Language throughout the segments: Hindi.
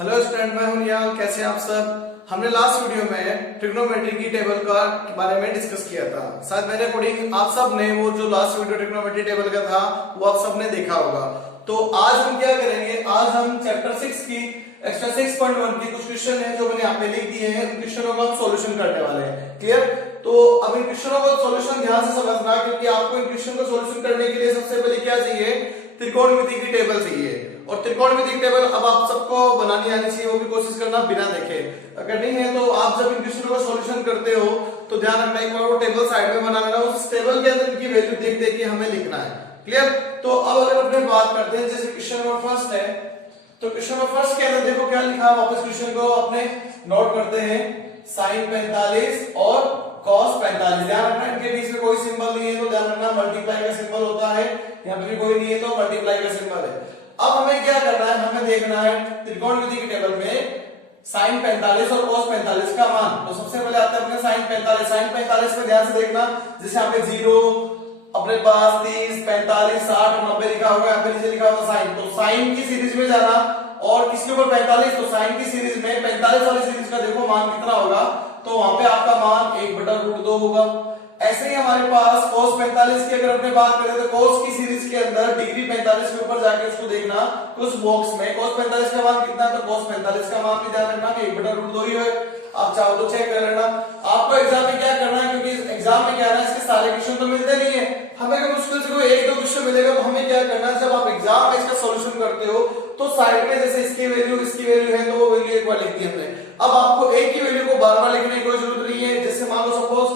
हेलो स्टूडेंट, मैं हूं निहाल। कैसे हैं आप सब। हमने लास्ट वीडियो में ट्रिग्नोमेट्री की टेबल का के बारे में डिस्कस किया था। शायद मेरे अकॉर्डिंग आप सब ने वो जो लास्ट वीडियो ट्रिग्नोमेट्री टेबल का था वो आप सब ने देखा होगा। तो आज हम क्या करेंगे, आज हम चैप्टर 6 की एक्स्ट्रा 6.1 की कुछ क्वेश्चन है जो मैंने यहाँ पे लिख दिए हैं, उन क्वेश्चनों का हम सॉल्यूशन करने वाले हैं। क्लियर। तो अब इन क्वेश्चनों का सॉल्यूशन ध्यान से समझना, क्योंकि आपको इन क्वेश्चन का सॉल्यूशन करने के लिए सबसे पहले क्या चाहिए, त्रिकोणमिति की टेबल चाहिए। और त्रिकोणमिति की टेबल अब आप सबको बनानी आनी चाहिए, वो भी कोशिश करना बिना देखे। अगर नहीं है तो आप जब इन क्वेश्चनों का सॉल्यूशन करते हो तो ध्यान रखना, एक बार वो टेबल साइड में बना लेना, उस टेबल के अंदर इनकी वैल्यू देख देख के हमें लिखना है। क्लियर। तो अब अगर अपने बात करते हैं, जैसे क्वेश्चन नंबर फर्स्ट है, तो क्वेश्चन नंबर फर्स्ट के अंदर देखो क्या लिखा है, वापस क्वेश्चन को अपने नोट करते हैं। sin 45 और cos 45, ध्यान रखना इनके बीच में कोई सिंबल नहीं है, तो ध्यान रखना मल्टीप्लाई का सिंबल होता है, यहाँ पे भी कोई नहीं है तो मल्टीप्लाई का सिंबल है। अब हमें क्या करना है, हमें देखना है त्रिकोणमिति की टेबल में sin 45 और cos 45 का मान। तो सबसे पहले आता है अपने sin 45 में ध्यान से देखना, जैसे यहाँ पे 0 अपने पास 30 45 60 और 90 लिखा होगा, यहाँ पे नीचे लिखा होगा sin। तो sin की सीरीज में जाना और किसके ऊपर 45, तो sin की सीरीज में 45 वाली सीरीज का देखो मान कितना होगा, तो वहां पे आपका मान 1/√2 होगा। ऐसे ही हमारे पास cos 45 की अगर अपने बात करें तो cos की सीरीज के अंदर डिग्री 45 के ऊपर जाके उसको देखना उस बॉक्स में cos 45 का मान कितना है, तो cos 45 का मान भी ध्यान रखना कि 1/√2 ही है। आप चाहो तो चेक कर लेना। आपको एग्जाम में क्या करना है, क्योंकि एग्जाम में क्या है, इसके सारे क्वेश्चन तो मिलते नहीं है, हमें अगर मुश्किल से कोई एक दो क्वेश्चन मिलेगा, तो हमें क्या करना है, जब आप एग्जाम में इसका सॉल्यूशन करते हो तो साइड में जैसे इसकी वैल्यू है तो वो वैल्यू एक बार लिख दी हमने। अब आपको एक ही वैल्यू को बार बार लिखने की कोई जरूरत नहीं है। जैसे मान लो सपोज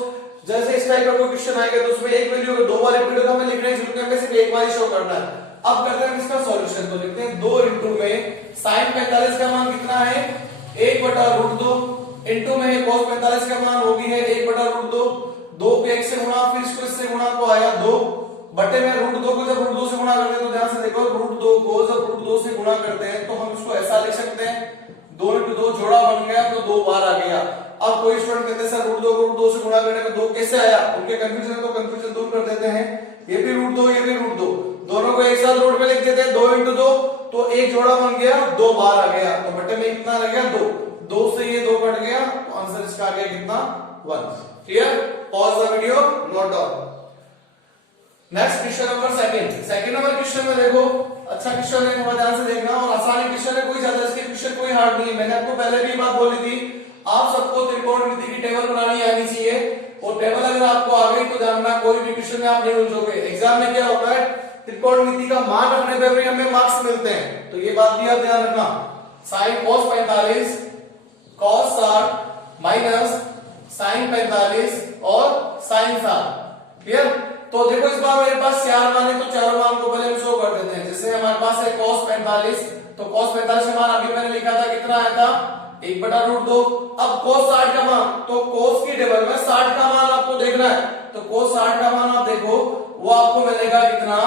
जैसे इस टाइप का कोई क्वेश्चन आएगा तो उसमें एक वैल्यू को दो बार रिपीट होगा, हमें लिखने की जरूरत नहीं है, सिर्फ एक बार ही शो करना है। अब करते हैं इसका सॉल्यूशन, तो लिखते हैं 2 इंटू में sin 45 का मान कितना है 1/√2 इंटू में cos 45 का मान वो भी है 1/√2, 2 को 1 से गुणा, फिर इसको इससे गुणा तो आया 2 बटे में √2 को जब √2 से गुणा करते हैं तो ध्यान से देखो √2 को जब √2 से गुणा करते हैं तो हम इसको ऐसा लिख सकते हैं 2 इंटू 2 जोड़ा बन गया तो 2 बार आ गया। अब कोई स्टूडेंट कहते हैं सर √2 को √2 से गुणा करने में 2 कैसे आया, उनके कंफ्यूजन को कंफ्यूजन दूर कर देते हैं। ये भी √2 ये भी √2, दोनों को एक साथ रूट में लिख देते हैं 2 इंटू 2, तो एक जोड़ा बन गया 2 बार आ गया, तो बटे में कितना रह गया 2 से ये 2 कट गया, तो आंसर इसका आ गया कितना 1। Clear. Pause the video, note down. Next question number second number question में देखो, अच्छा क्वेश्चन है, थोड़ा ध्यान से देखना और आसानी क्वेश्चन है, कोई ज्यादा इसके क्वेश्चन कोई हार्ड नहीं है। मैंने आपको पहले भी बात बोली थी, आप सबको त्रिकोणमिति की टेबल बनानी आनी चाहिए, और टेबल अगर आपको आ गई तो जानना कोई भी क्वेश्चन में आप नहीं उलझोगे। एग्जाम में क्या होता है, त्रिकोणमिति का मान रखने पर भी हमें मार्क्स मिलते हैं, तो ये बात भी आप ध्यान रखना। sin cos 45 cos 60 minus sin 45 और sin 60। क्लियर। तो देखो इस बार मेरे पास 4 मान है, तो चारों मान को पहले हम शो कर देते हैं। जैसे हमारे पास है cos 45, तो cos 45 का मान अभी मैंने लिखा था कितना आया था 1/√2। अब cos 60 का मान, तो cos की टेबल में 60 का मान आपको देखना है, तो cos 60 का मान आप देखो वो आपको मिलेगा कितना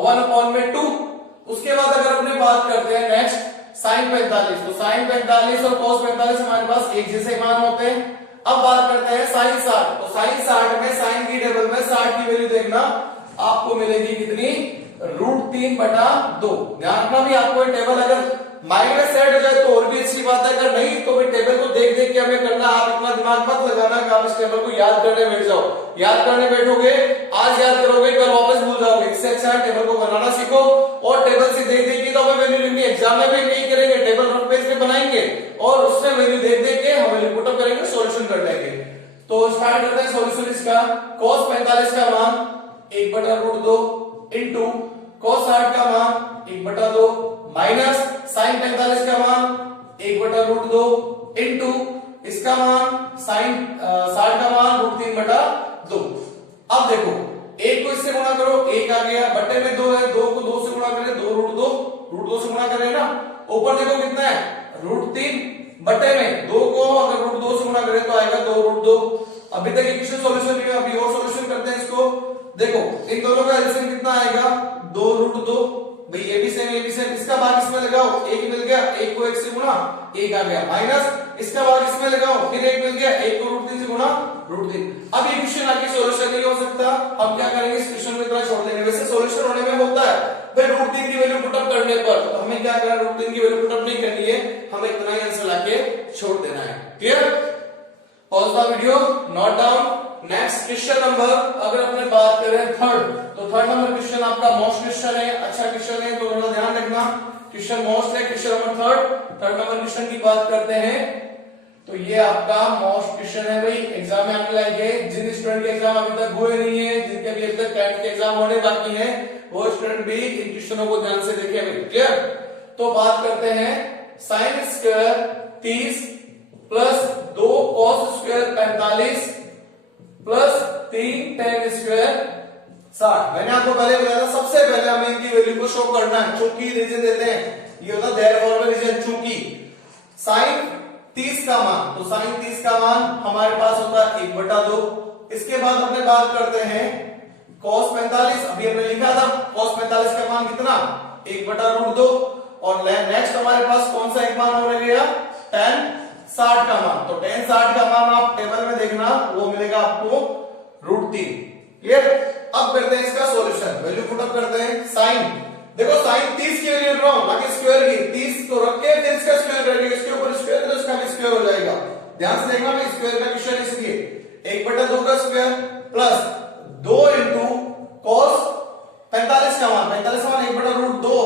1/2। उसके बाद अगर अपने बात करते हैं नेक्स्ट sin 45, तो sin 45 और cos 45 हमारे पास एक जैसे मान होते हैं। अब बात करते हैं sin 60, तो sin 60 में sin की टेबल में 60 की वैल्यू देखना आपको मिलेगी कितनी √3/2। ध्यान रखना भी, आपको टेबल अगर माइंड में सेट हो जाए तो और भी अच्छी बात है, अगर नहीं तो भी टेबल को देख देख के हमें करना। आप इतना दिमाग मत लगाना कि आप इस टेबल को याद करने बैठ जाओ, याद करने बैठोगे आज याद करोगे कल वापस भूल जाओगे। इससे अच्छा टेबल को बनाना सीखो, और टेबल से देख देख के तो हमें वैल्यू लिखनी, एग्जाम में भी नहीं करेंगे, टेबल रफ पेज पे बनाएंगे और उसमें वैल्यू देख देख के हम वैल्यू पुट अप करेंगे, सॉल्यूशन कर लेंगे। तो स्टार्ट करते हैं सॉल्यूशन इसका। cos 45 का मान 1/√2 इंटू cos 60 का मान 1/2 माइनस sin 45 का मान 1/√2 इंटू इसका मान sin 60 का मान √3/2। अब देखो एक को इससे गुणा करो, 1 आ गया, बटे में 2 है, 2 को 2 से गुणा करें 2√2 से गुणा करें ना, ऊपर देखो कितना है √3 बटे में 2 को अगर √2 से गुणा करें तो आएगा 2√2। अभी तक एक क्वेश्चन सॉल्यूशन नहीं है, अभी और सॉल्यूशन करते हैं इसको। देखो इन दोनों का एलसीएम कितना आएगा 2√2, भाई ये भी सेम, इसका भाग इसमें लगाओ, 1 मिल गया, 1 को 1 से गुणा 1 आ गया, माइनस इसका भाग इसमें लगाओ, फिर 1 मिल गया, 1 को √3 से गुणा √3। अब ये क्वेश्चन आगे सॉल्यूशन नहीं हो सकता, हम क्या करेंगे इस क्वेश्चन में इतना छोड़ देंगे। वैसे सॉल्यूशन होने में होता है भाई √3 की वैल्यू पुटअप करने पर तो हमें क्या करना है, √3 की वैल्यू पुटअप नहीं करनी है, हमें इतना ही आंसर लाके छोड़ देना है। Clear? Pause the video, note down. Next question number अगर अपने बात करें थर्ड, तो थर्ड नंबर क्वेश्चन आपका मोस्ट क्वेश्चन है, अच्छा क्वेश्चन है, तो थोड़ा ध्यान रखना। क्वेश्चन मोस्ट है, question number third number question की बात करते हैं तो ये आपका मोस्ट क्वेश्चन है भाई, एग्जाम में आने लायक है। जिन स्टूडेंट के एग्जाम अभी तक हुए नहीं है, जिनके अभी तक 10th के एग्जाम होने बाकी हैं, वो स्टूडेंट भी इन क्वेश्चनों को ध्यान से देखें भाई। क्लियर? तो बात करते हैं sin square 30 plus 2 cos square 45 plus 3 tan square 60। मैंने आपको पहले बताया था सबसे पहले हमें इनकी वैल्यू को शो करना है, चूंकि रीजन देते हैं, ये होता है देयरफॉर में रीजन, चूंकि sin 30 का मान, तो sin 30 का मान हमारे पास होता है 1/2। इसके बाद अपने बात करते हैं cos 45, अभी हमने लिखा था cos 45 का मान कितना, 1/√2। और नेक्स्ट हमारे पास कौन सा एक मान हो गया, tan 60 का मान। तो tan 60 का मान आप टेबल में देखना, वो मिलेगा आपको √3। क्लियर? अब करते हैं इसका सॉल्यूशन, वैल्यू पुटअप करते हैं। sin, देखो sin 30 की वैल्यू रख रहा हूं, बाकी स्क्वायर की 30 को रख के फिर इसका स्क्वायर करेंगे, इसके ऊपर स्क्वायर तो इसका भी स्क्वायर हो जाएगा। ध्यान से देखना, मैं स्क्वायर का क्वेश्चन इसलिए 1/2 का स्क्वायर प्लस 2 इंटू cos 45 का मान, 45 का मान 1/√2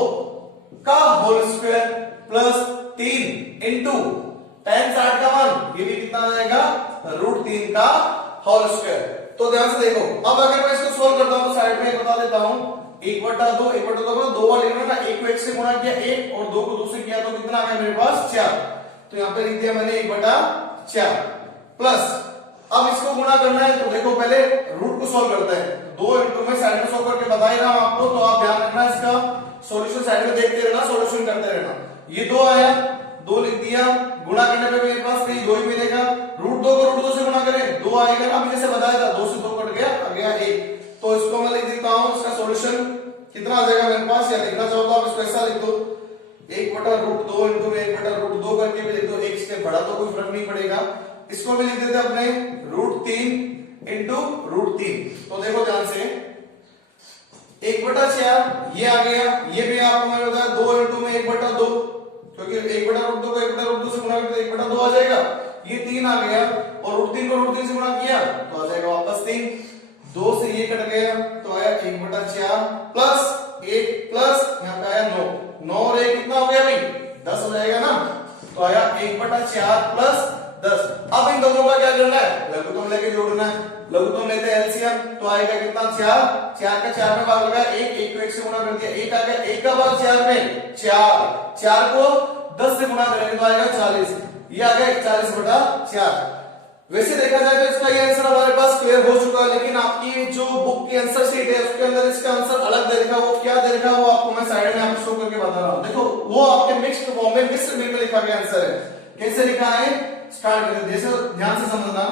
का whole square plus 3 into tan 60 का मान, ये भी कितना आ जाएगा, √3 का होल स्क्वायर। तो ध्यान से देखो, अब अगर मैं इसको सोल्व करता हूं तो साइड में बता देता हूं, 1/2 में 2 बार लिखना था, 1 को 1 से गुणा किया 1 और 2 को 2 से किया तो कितना आ गया मेरे पास 4। तो यहां पे लिख दिया मैंने 1/4 प्लस, अब इसको गुणा करना है तो देखो पहले रूट को सोल्व करते हैं। 2 इंटू में साइड में सोल्व करके बता ही रहा हूं आपको, तो आप ध्यान रखना, इसका सॉल्यूशन साइड में देखते रहना, सॉल्यूशन करते रहना। ये 2 आया, 2 लिख दिया, गुणा करने पे मेरे पास कहीं 2 ही मिलेगा, √2 को √2 से गुणा करें 2 आएगा ना, अभी जैसे बताया था 2 से 2 कट गया, आ गया 1। तो इसको मैं लिख देता हूं, इसका सॉल्यूशन कितना आ जाएगा मेरे पास, या लिखना चाहो तो आप इसको ऐसा लिख दो, 1/√2 इंटू 1/√2 करके भी लिख दो, एक स्टेप बढ़ा तो कोई फर्क नहीं पड़ेगा। इसको भी लिख देते अपने √3 इंटू √3। तो देखो ध्यान से, 1/4 ये आ गया, ये भी आपको मैंने बताया 2 इंटू में 1/2, क्योंकि 1/√2 को 1/√2 से गुणा करते 1/2 आ जाएगा, ये 3 आ गया, और √3 को √3 से गुणा किया तो आ जाएगा वापस 3। 2 से ये कट गया तो आया 1/4 प्लस 1 प्लस यहाँ पे आया 9, 9 और 1 कितना हो गया भाई, 10 हो जाएगा ना। तो आया 1/4 प्लस 10। अब इन दोनों का क्या करना है, लघुत्तम लेके जोड़ना है। लघुत्तम लेते हैं एलसीएम, तो आएगा कितना 4, 4 का 4 में भाग लगा 1, 1 को 1 से गुणा कर दिया, 1 आ गया, 1 का भाग 4 में 4, 4 को 10 से गुणा करेंगे तो आएगा 40, ये आ गया 41/4। वैसे देखा जाए तो इसका ये आंसर हमारे पास क्लियर हो चुका है, लेकिन आपकी जो बुक की आंसर शीट है उसके अंदर इसका आंसर अलग दे रखा है। वो क्या दे रखा है वो आपको मैं साइड में आपको शो करके बता रहा हूं। देखो वो आपके मिक्स्ड फॉर्म में, मिश्र में लिखा गया आंसर है। कैसे लिखा है, स्टार्ट करते हैं, जैसे ध्यान से समझना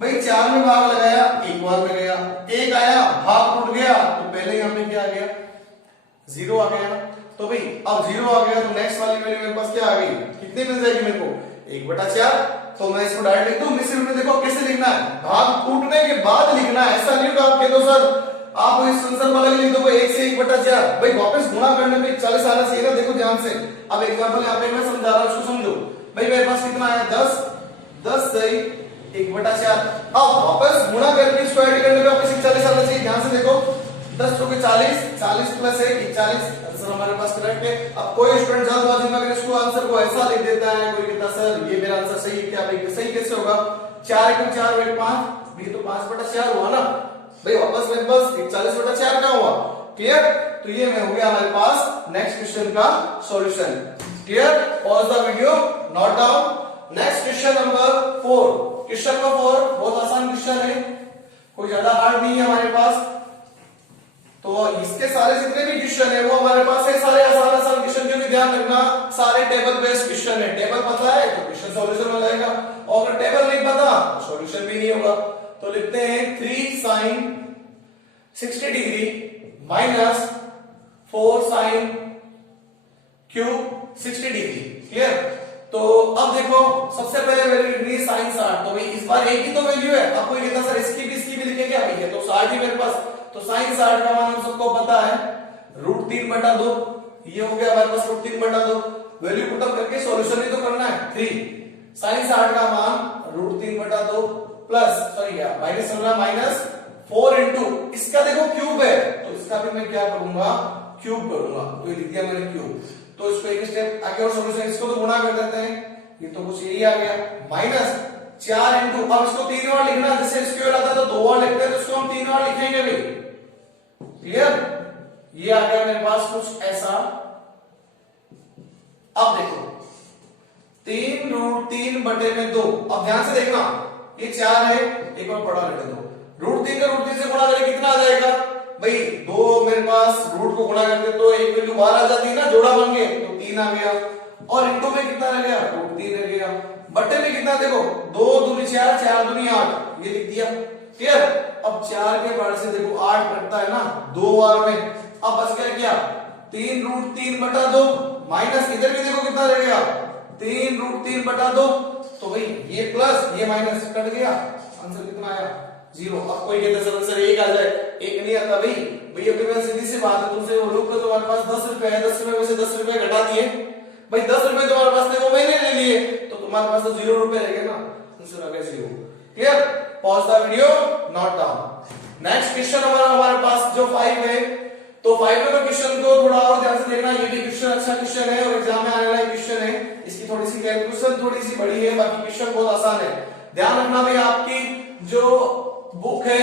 भाई। 4 में भाग लगाया, 1 बार में गया, 1 आया, भाग टूट गया, तो पहले यहां पे क्या आ गया, 0 आ गया ना। तो भाई अब 0 आ गया तो नेक्स्ट वाली वैल्यू मेरे पास क्या आ गई, कितनी मिल जाएगी मेरे को, 1/4। तो मैं इसको डायरेक्ट लिख दूं, मिश्र में देखो कैसे लिखना है, भाग टूटने के बाद लिखना है, ऐसा नहीं होगा आप कह दो सर आप इस आंसर वाला लिख दो 1 से 1/4, भाई वापस गुणा करने में 40 आना चाहिए ना। देखो ध्यान से, अब एग्जांपल यहां पे मैं समझा रहा हूं, उसको समझो भाई। मेरे पास कितना आया 10, 10 से 1/4। अब वापस गुणा करके स्क्वायर करने पे वापस 40 आना चाहिए। ध्यान से देखो, 10 तो 40, 40 प्लस 1 40, आंसर हमारे पास करेक्ट है। अब कोई स्टूडेंट जल्दबाजी में अगर इसको आंसर को ऐसा लिख देता है, कोई कहता सर ये मेरा आंसर सही है क्या, भाई सही कैसे होगा, 4 × 4 = 5, ये तो 5/4 हुआ ना भाई, वापस मेरे पास 41/4 का हुआ। क्लियर? तो ये में हो गया हमारे पास नेक्स्ट क्वेश्चन का solution. Clear? Pause the video, note down. Next question number 4। Question number 4 बहुत आसान क्वेश्चन है, कोई ज्यादा हार्ड नहीं है हमारे पास। तो इसके सारे जितने भी क्वेश्चन है वो हमारे पास है, सारे आसान आसान क्वेश्चन, जो भी ध्यान रखना सारे टेबल बेस्ड क्वेश्चन है। टेबल पता है तो क्वेश्चन सॉल्यूशन हो जाएगा, और अगर टेबल नहीं पता तो सॉल्यूशन भी नहीं होगा। तो लिखते हैं 3 sin 60 degree minus 4 sin cube 60 degree. Clear? तो अब देखो सबसे पहले वैल्यू लिखनी है sin 60। तो भाई इस बार एक ही तो वैल्यू है, अब कोई कहता सर इसकी भी लिखेंगे क्या, भैया तो 60 ही मेरे पास। तो sin 60 का मान हम सबको पता है √3/2, ये हो गया हमारे पास √3/2। वैल्यू पुट अप करके सॉल्यूशन ही तो करना है। 3 sin 60 का मान √3/2 प्लस सॉरी या माइनस चल रहा है -4 इनटू इसका देखो क्यूब है, तो इसका भी मैं क्या करूंगा, क्यूब करूंगा। तो ये लिख दिया मैंने क्यूब। तो इसको एक स्टेप आगे और सॉल्यूशन, इसको तो गुणा कर देते हैं, ये तो कुछ यही आ गया -4 इनटू, अब इसको 3 बार लिखना, जैसे स्क्वायर आता तो 2 बार लिखते हैं, तो इसको हम 3 बार लिखेंगे भी। क्लियर? ये आ गया मेरे पास कुछ ऐसा। अब देखो 3√3/2, अब ध्यान से देखना, ये 4 है, एक बार पढ़ा लेते दो, √3 का √3 से गुणा करें कितना आ जाएगा भाई, 2 मेरे पास रूट को गुणा करते तो एक वैल्यू बाहर आ जाती है ना, जोड़ा बन गए तो 3 आ गया, और इनटू में कितना रह गया, √3 रह गया, बट्टे में कितना देखो 2 दूनी 4, 4 दूनी 8, ये लिख दिया। क्लियर? अब 4 के बार से देखो 8 कटता है ना 2 बार में, अब बच गया क्या 3√3/2 माइनस इधर भी देखो कितना रह गया 3√3/2, तो भाई ये प्लस ये माइनस कट गया, आंसर कितना आया 0। अब कोई कहता है सर 1 आ जाए, 1 नहीं आता भाई, भैया मैं सीधी सी बात है तुमसे बोलूं कि तुम्हारे पास 10 रुपए है, 10 रुपए में से 10 रुपए घटा दिए भाई, 10 रुपए तुम्हारे पास थे वो मैंने ले लिए, तो तुम्हारे पास तो 0 रुपए रह गए ना, आंसर आ गया 0। Clear? Pause the video, note down. Next question हमारे पास जो 5 है, तो 5 नंबर क्वेश्चन को थोड़ा और ध्यान से देखना, ये भी क्वेश्चन अच्छा क्वेश्चन है और एग्जाम में आने वाला क्वेश्चन है, इसकी थोड़ी सी कैलकुलेशन थोड़ी सी बड़ी है, बाकी क्वेश्चन बहुत आसान है। ध्यान रखना भाई, आपकी जो बुक है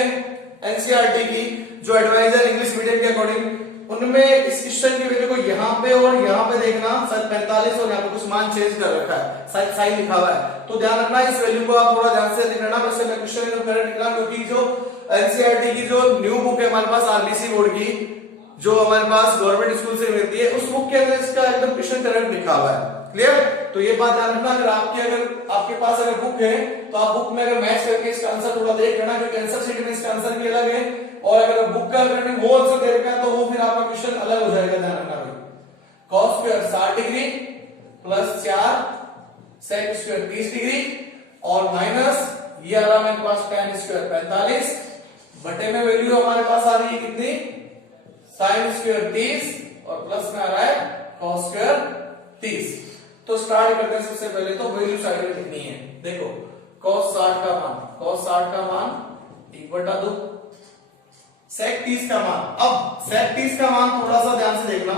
एनसीईआरटी की, जो एडवाइजर इंग्लिश मीडियम के अकॉर्डिंग, उनमें इस क्वेश्चन की वैल्यू को यहाँ पे और यहाँ पे देखना, शायद 45 और यहाँ पे कुछ मान चेंज कर रखा है, शायद साइन लिखा हुआ है, तो ध्यान रखना इस वैल्यू को आप थोड़ा ध्यान से लिख लेना। वैसे मैं क्वेश्चन करेक्ट लिखा क्योंकि जो एनसीईआरटी की जो न्यू बुक है हमारे पास आरबीसी बोर्ड की, जो हमारे पास गवर्नमेंट स्कूल से मिलती है, उस बुक के अंदर इसका एकदम क्वेश्चन करेक्ट लिखा हुआ है। क्लियर? तो ये बात ध्यान रखना, अगर आपके पास अगर बुक है तो आप बुक में अगर मैच करके इसका आंसर थोड़ा देख लेना, क्योंकि आंसर शीट में इसका आंसर भी अलग है, और अगर बुक का अगर वो आंसर दे रखा है तो वो फिर आपका क्वेश्चन अलग हो जाएगा। ध्यान रखना भाई, cos square 60 degree plus 4 sec square 30 degree और माइनस ये आ रहा है मेरे पास tan स्क्वायर 45, बटे में वैल्यू हमारे पास आ रही है कितनी sin स्क्वायर 30 और प्लस में आ रहा है cos स्क्वायर 30। तो स्टार्ट करते हैं, सबसे पहले तो वैल्यू साइड में लिखनी है। देखो cos 60 का मान 1/2, sec 30 का मान, अब sec 30 का मान थोड़ा सा ध्यान से देखना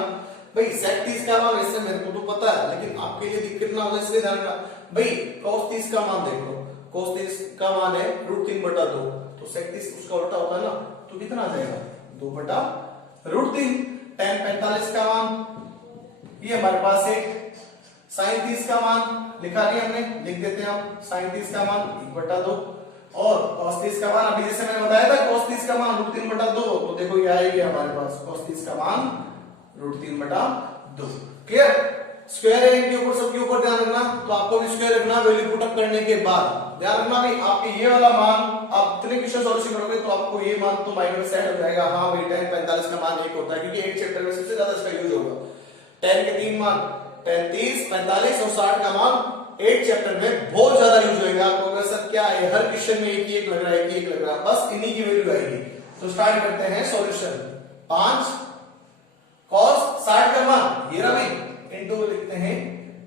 भाई, sec 30 का मान वैसे मेरे को तो पता है, लेकिन आपके लिए दिक्कत ना हो इसलिए ध्यान रखना भाई, cos 30 का मान देख लो, cos 30 का मान है √3/2, तो sec 30 उसका उल्टा होता है ना, तो कितना आ जाएगा 2/√3। tan 45 का मान ये हमारे पास है, sin 30 का मान लिखा नहीं हमने, लिख देते हैं हम, sin 30 का मान 1/2 और cos 30 का मान, अभी जैसे मैंने बताया था cos 30 का मान √3/2, तो देखो ये आएगी हमारे पास cos 30 का मान √3/2। क्लियर? स्क्वायर है इनके ऊपर, सबके ऊपर ध्यान रखना, तो आपको भी स्क्वायर रखना वैल्यू पुट अप करने के बाद। ध्यान रखना भाई, आपके ये वाला मान आप इतने क्वेश्चन सॉल्यूशन करोगे तो आपको ये मान तो माइंड में सेट हो जाएगा, हाँ भाई tan 45 का मान 1 होता है, क्योंकि 1 चैप्टर में सबसे ज्यादा इसका यूज होगा। tan के 3 मान, tan 30, 45 और 60 का मान 8 चैप्टर में बहुत ज्यादा यूज होगा। आपको अगर सर क्या है, हर क्वेश्चन में एक ही एक लग रहा है, एक लग रहा है, बस इन्हीं की वैल्यू आएगी। तो स्टार्ट करते हैं सॉल्यूशन। 5 cos 60 का मान ये रहा भाई, इनटू लिखते हैं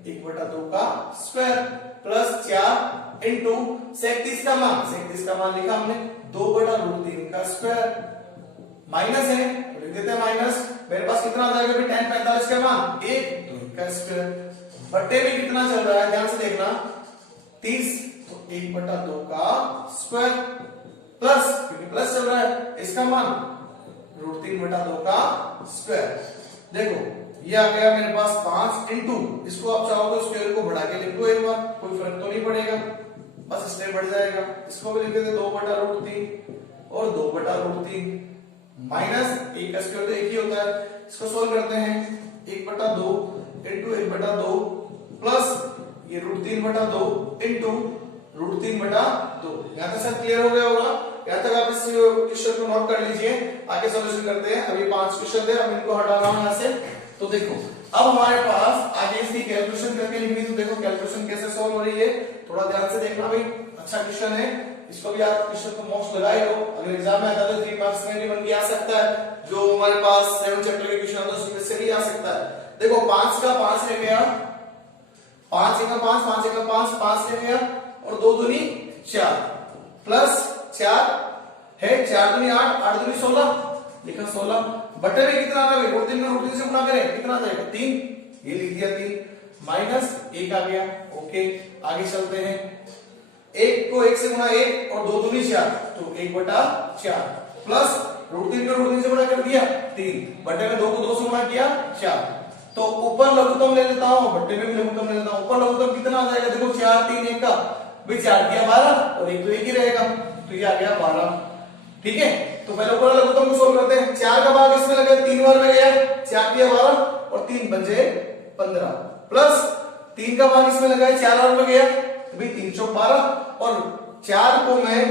1/2 का स्क्वायर प्लस 4 इनटू sec 30 का मान लिखा हमने 2/√3 का स्क्वायर, माइनस है तो लिख देते हैं माइनस, मेरे पास कितना आ जाएगा tan 45 का मान 1 तो 1 का स्क्वायर, बट्टे में कितना चल रहा है ध्यान से देखना 30, तो 1/2 का स्क्वायर प्लस, क्योंकि प्लस चल रहा है, इसका मान √3/2 का स्क्वायर। देखो ये आ गया मेरे पास 5 इनटू, इसको आप चाहो तो स्क्वायर को बढ़ा के लिख दो एक बार, कोई फर्क तो नहीं पड़ेगा, बस इसलिए बढ़ जाएगा। इसको भी लिख देते 2/√3 और 2/√3 माइनस 1 का स्क्वायर तो 1 ही होता है, इसको सोल्व करते हैं 1/2 इनटू 1/2 प्लस ये √3/2 इनटू √3/2। यहां तक सब क्लियर हो गया होगा, यहां तक आप इस क्वेश्चन को नोट कर लीजिए। आगे सॉल्यूशन करते हैं, अभी 5 क्वेश्चन थे, अब इनको हटा रहा हूं यहां से। तो देखो अब हमारे पास आगे इसकी कैलकुलेशन करके लिखनी, तो देखो कैलकुलेशन कैसे सॉल्व हो रही है, थोड़ा ध्यान से देखना भाई, अच्छा क्वेश्चन है, इसको भी आप क्वेश्चन को मॉक्स लगाए हो, अगर एग्जाम में आता है तो 3 मार्क्स में भी बन के आ सकता है। जो हमारे पास 7 चैप्टर के क्वेश्चन आ सकता है। देखो 5 का 5 ले गया, 5 एक 5, 5 एक 5, 5 ले गया और 2 दूनी 4 प्लस 4 है, 4 दूनी 8, 8 दूनी 16 लिखा 16। बटे में कितना आ गया, रूट 3 से गुणा करें कितना आ जाएगा 3, ये लिख दिया 3 माइनस 1 आ गया। ओके आगे चलते हैं, 1 को 1 से गुणा 1 और 2 दूनी 4 तो 1/4 प्लस रूट 3 से गुणा कर दिया 3, बटे में 2 को 2 से गुणा किया 4। तो ऊपर लघुत्तम ले लेता हूं, बट्टे में भी लघुत्तम ले लेता हूं। ऊपर लघुत्तम कितना आ जाएगा, देखो 4 3 1 का भाई 4 दिया 12 और 1 तो 1 ही रहेगा, तो ये आ गया 12। ठीक है, तो पहले ऊपर लघुत्तम को सोल्व करते हैं। 4 का भाग इसमें लगा 3 बार में गया, 4 दिया 12 और 3 बचे 15 प्लस 3 का भाग इसमें लगा 4 बार में गया तो भाई 3 चौक 12 और 4 को मैं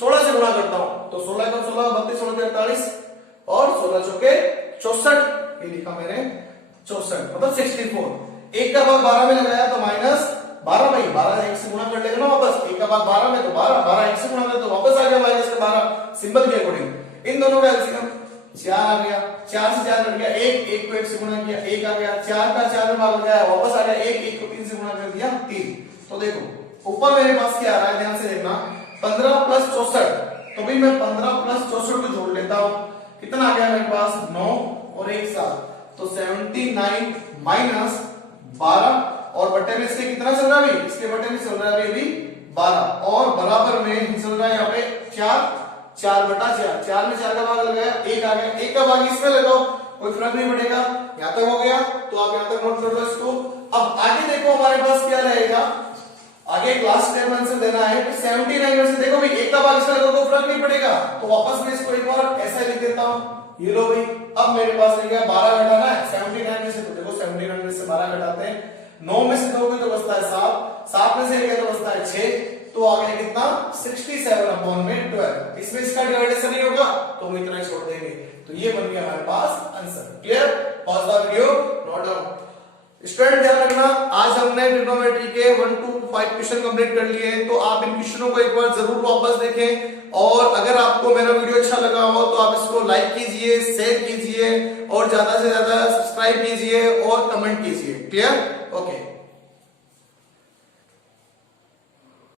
16 से गुणा करता हूं तो 16 का 16 32 16 48 और 16 चौके 64, ये लिखा मैंने 64 मतलब 64। 1 का भाग 12 में लगाया तो माइनस 12 भाई 12 1 से गुणा कर लेगा ना वापस, 1 का भाग 12 में तो 12 12 1 से गुणा कर तो वापस आ गया माइनस का 12 सिंबल के अकॉर्डिंग। इन दोनों का एलसीएम 4 आ गया, 4 से 4 कट गया 1 को 1 से गुणा किया 1 आ गया, 4 का 4 में भाग लगाया वापस आ गया 1 को 3 से गुणा कर दिया 3। तो देखो ऊपर मेरे पास क्या आ रहा है, ध्यान से देखना 15 प्लस 64, तो भाई मैं 15 प्लस 64 को जोड़ लेता हूं, कितना आ गया मेरे पास 9 और 1 7 तो 79 माइनस 12 और बटे में इसके कितना चल रहा है भाई, इसके बटे में चल रहा है अभी 12 और बराबर में चल रहा है यहाँ पे 4/4, 4 में 4 का भाग लगाया 1 आ गया, 1 का भाग इसमें लगाओ कोई फर्क नहीं पड़ेगा। यहाँ तक हो गया तो आप यहाँ तक नोट कर लो इसको। अब आगे देखो हमारे पास क्या रहेगा, आगे क्लास 10 आंसर देना है तो 79 में से देखो भाई 1 का भाग इसमें लगाओ कोई फर्क नहीं पड़ेगा, तो वापस मैं इसको एक बार ऐसा लिख देता हूं, ये लो भाई। अब मेरे पास रह गया 12 घटाना है 79 में से, तो देखो 79 में से 12 घटाते हैं, 9 में से 2 तो बचता है 7, 7 में से 1 तो बचता है 6, तो आ गया कितना 67/12। इसमें इसका डिवाइडेशन नहीं होगा तो हम इतना ही छोड़ देंगे, तो ये बन गया हमारे पास answer. Clear, pause the video, note down. Student ध्यान रखना, आज हमने ट्रिग्नोमेट्री के 1 to 5 क्वेश्चन कंप्लीट कर लिए हैं, तो आप इन क्वेश्चनों को एक बार जरूर वापस देखें और अगर आपको मेरा वीडियो अच्छा लगा हो तो आप इसको लाइक कीजिए, शेयर कीजिए और ज्यादा से ज्यादा सब्सक्राइब कीजिए और कमेंट कीजिए। Clear, okay.